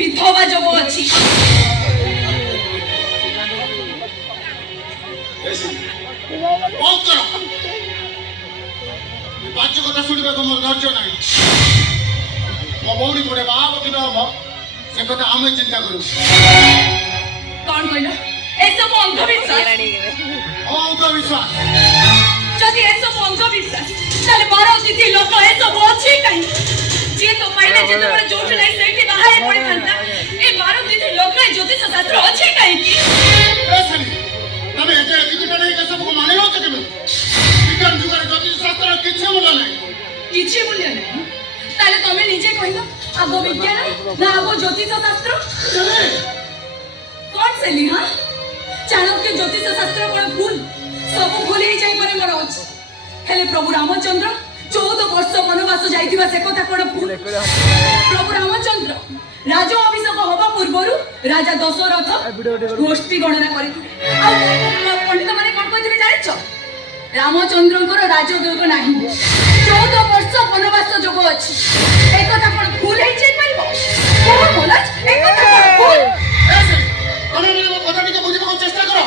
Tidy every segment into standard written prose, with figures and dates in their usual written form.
विधवा जो अच्छी बाच्य कथा शुणा मोर धैर्य ना मो भौणी गोटे बाप कि हम से कथा आम चिंता करूँ कौन कहल एसब अंधविश्वास अंधविश्वास जदि एसब अंधविश्वास ताले बड़ तिथि लोक एसब अच्छी कहीं जी तो पहले जे तोरे जोठ नहीं सेठी बाहर पड़ी थांता ए 12 तिथि लोक रे ज्योतिष शास्त्र अच्छी कहीं की ऐसा तमे एते एजुकेटेड है सब को माने हो के विज्ञान जुगर ज्योतिष शास्त्र किछि मूल्य नहीं किछि मूल्य नहीं ताले तमे निजे कहलो आगो विज्ञान ना आगो ज्योतिष शास्त्र कौन से लिहा चाणक्य ज्योतिष शास्त्र कोन भूल सब भूल ही जाई पारे मोर अछि हेले प्रभु रामचंद्र 14 वर्ष वनवास जाइथिबा से कथा कोन भूल प्रभु रामचंद्र राजा अभिषेक होबा पूर्वरु राजा दशरथ गोष्ठी गणना करिथिले आ पंडित माने कोन कहिथिले जानिछो रामचंद्रंकर राजदुर्ग नाही 14 वर्ष वनवास जोग अछि ए कथा कोन भूल ही जाई परिबो कोन बोलछ ए कथा कोन भूल तमे मो कथा के बुझिबा चेष्टा करो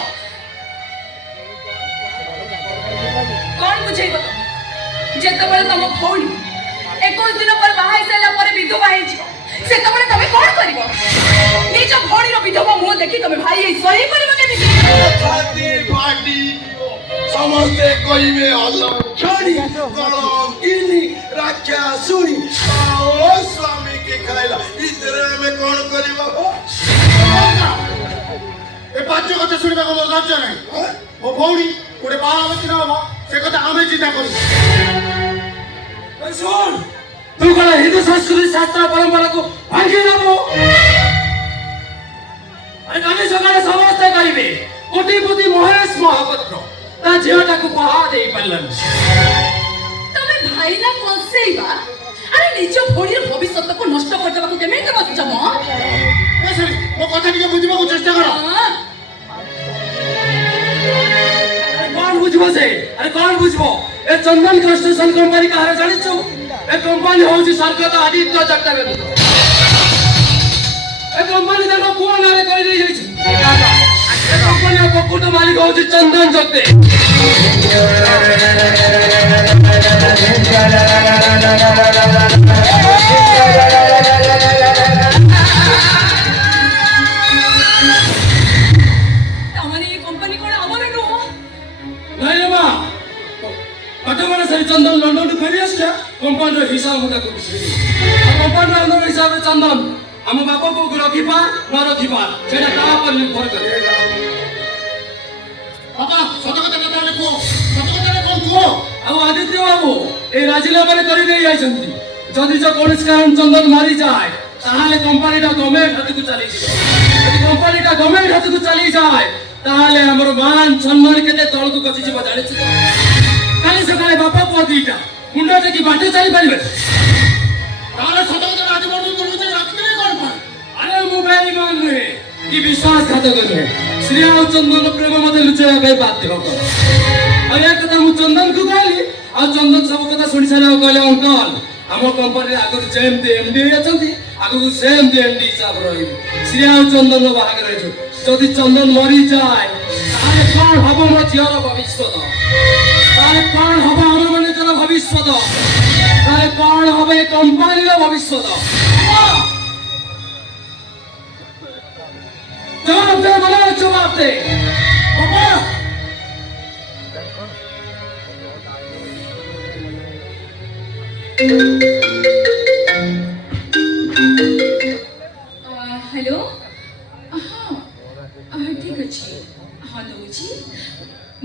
कौन बुझेइबो जेतबेले तम भौणी 21 दिन पर बाहाई साला पर विधवा हेइ जिवो सेतबेले तमे कोन करिवो निज भौणीर विधवा मुह देखि तमे भाई एई सही परिबो केबि छाती फाटी समस्ते कहिबे हल्ला छोड़ी गरम किनी राख्या सुनी ओ स्वामी के खाइला इतरे में कौन करिबो ए बाच्य कथा सुनिबा को लज्जा नहीं ओ भौणी गोटे बाप कि हम से कथा आमे चिंता करू सुन तू कौन हिंदू संस्कृति शास्त्र परंपरा को भांगी देबो अरे काली सकाळे समस्त करिवे कोटिपति महेश महापात्र ता झियोटा को पहा देई पल्लन तमे भाई ना कोसेइबा अरे निज भौणीर भविष्य को नष्ट कर देबा को केमे के बस जम ए सरी मो कथा के बुझिबा को चेष्टा करो कौन बुझबो से अरे कौन बुझबो ए चंदन कंस्ट्रक्शन कंपनी का हारे जानि छु ए कंपनी होउची सरकार आदित्य जट्टा बेबी ए कंपनी देखो कोन नारे कहि दे जाई छु ए कंपनी पकुट मालिक होउची चंदन जट्टे चंदन लंडन टू फेरी आसला कंपाउंड हिसाब मुका को कंपाउंड अंदर हिसाब चंदन हम बापा को रखिबा न रखिबा सेटा ता पर निर्भर करे बाबा सतकता कथा लिखो सतकता कोन तू आ आदित्य बाबू ए राजिला माने करि देई आइसंती जदि जो कोनिस कारण चंदन मारी जाय ताहाले कंपनीटा गवर्नमेंट हाथ को चली जिवो यदि कंपनीटा गवर्नमेंट हाथ को चली जाय ताहाले हमर मान सम्मान केते तळ को कछि जिवो जानि छु काली सकाळे बापा को दीटा मुंडा की बाटे चली परिबे ताले सतकता राज बडू तू मुझे रखते कोन पर अरे मोबाइल मान रे की विश्वासघातक है श्री और चंदन प्रेम मते लुचया पे बात हो अरे कथा मु चंदन को कहली आ चंदन सब कथा सुनि सारा कहले अंकल हम कंपनी आगु जेम दे एमडी अछंती आगु सेम दे एमडी हिसाब रही श्री और चंदन बाहाग रही जदि चंदन मरी जाए ताले कोन हबो मोर जियर भविष्य ताले कोन हबो हमर माने जन भविष्य ताले कोन हबे कंपनी रो भविष्य जवाब दे बोलो जवाब दे बाबा हेलो हाँ ठीक अच्छे हाँ दौची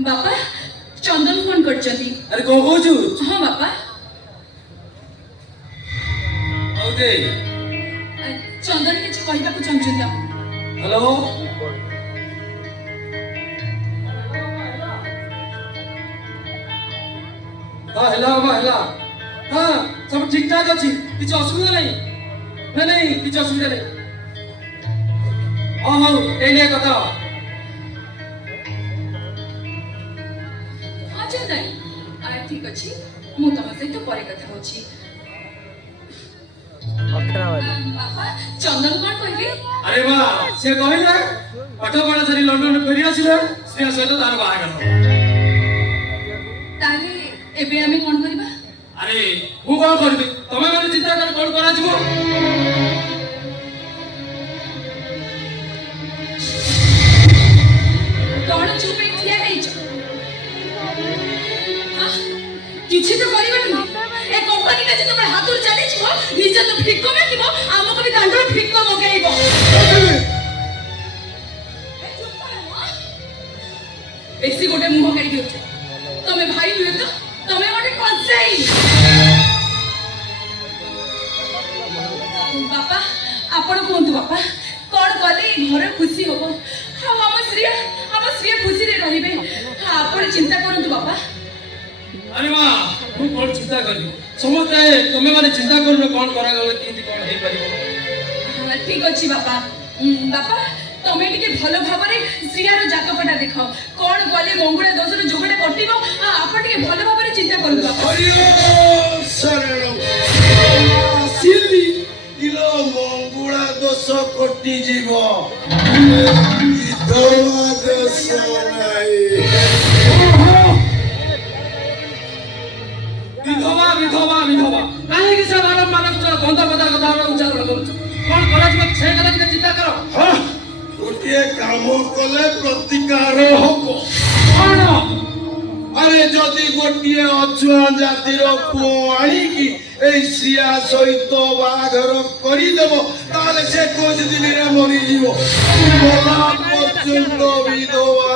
बापा चंदन फोन कर अरे कौन कहू हाँ बापा चंदन किसी कहवा को चाहते हेलो हाँ हेला हेला हाँ सब ठीक ठाक अच्छी किसी असुविधा नहीं नहीं किसी असुविधा नहीं हाँ हाँ ये कथा हाँ चंदन ठीक अच्छे मु तुम सहित पर कथा होची बापा चंदन कौन कह କି? ଆରେ ବା ସେ କହିଲେ ପାଠ ପଢା ସାରି ଲଣ୍ଡନ ଫେରି ଆସିଲେ ଶ୍ରେୟା ସହିତ ତାର ବାହାଘର ହବ। ତାହେଲେ ଏବେ ଆମେ କଣ କରିବା? ଆରେ ମୁଁ କଣ କରିବି ତମେ ମାନେ ଚିନ୍ତା କର କଣ କରାଯିବ। କଣ ଚୁପ ହେଇ ଠିଆ ହେଇଛ? ହଁ? କିଛି ତ କରିବାର ନାହିଁ। ଏ କମ୍ପାନୀଟା ଯେତେବେଳେ ହାତରୁ ଚାଲିଯିବ ନିଜ ତ ଫିକ ମାଗିବ ଆମକୁ ବି ଦାଣ୍ଡରେ ଫିକ ମଗେଇବ। ବେଶୀ ଗୋଟେ ମୁହଁ କାଢି ଦିଅଛ। ତମେ ଭାଇ ନୁହେଁ ତ ତମେ ଗୋଟେ କଂସାଇ। ବାପା ଆପଣ କୁହନ୍ତୁ ବାପା କଣ କଲେ ଏଇ ଘର ଖୁସି ହବ ଆଉ ଆମ ଶ୍ରୀ ଖୁସିରେ ରହିବେ ଆପଣ ଚିନ୍ତା କରନ୍ତୁ ବାପା। ଆରେ ମା ମୁଁ କଣ ଚିନ୍ତା କରିବି ସମସ୍ତେ ତମେ ମାନେ ଚିନ୍ତା କରୁନ କଣ କରାଗଲେ କେମିତି କଣ ହେଇପାରିବ। ହଁ, ଠିକ ଅଛି ବାପା। ବାପା ତମେ ଟିକେ ଭଲ ଭାବରେ ଶ୍ରୀୟାର ଜାତକଟା ଦେଖ କଣ କଲେ ମଙ୍ଗୁଳା ଦୋଷର ଯୋଗଟା କଟିବ ଆପଣ ଟିକେ ଭଲ ଭାବରେ ଚିନ୍ତା କରନ୍ତୁ ବାପା। ହରିଓ ଶରଣ ଆସିଲି ଇଲୋ ମଙ୍ଗୁଳା ଦୋଷ କଟିଯିବ ବିଧବା ଦୋଷ ନାହିଁ। ବିଧବା ବିଧବା ବିଧବା କାହିଁକି ସେ ବାରମ୍ବାର ଗନ୍ଧ କଥା ଉଚ୍ଚାରଣ କରୁଛ କଣ କରାଯିବ ସେ କଥା ଟିକେ ଚିନ୍ତା କର। ହଁ, ଗୋଟିଏ କାମ କଲେ ପ୍ରତିକାର ହବ। କଣ ଆରେ ଯଦି ଗୋଟିଏ ଅଛୁଆଁ ଜାତିର ପୁଅ ଆଣିକି ଏଇ ଶ୍ରିୟା ସହିତ ବାହାଘର କରିଦେବ ତାହେଲେ ସେ 21 ଦିନରେ ମରିଯିବ। ମଲା ପର୍ଯ୍ୟନ୍ତ ବିଧବା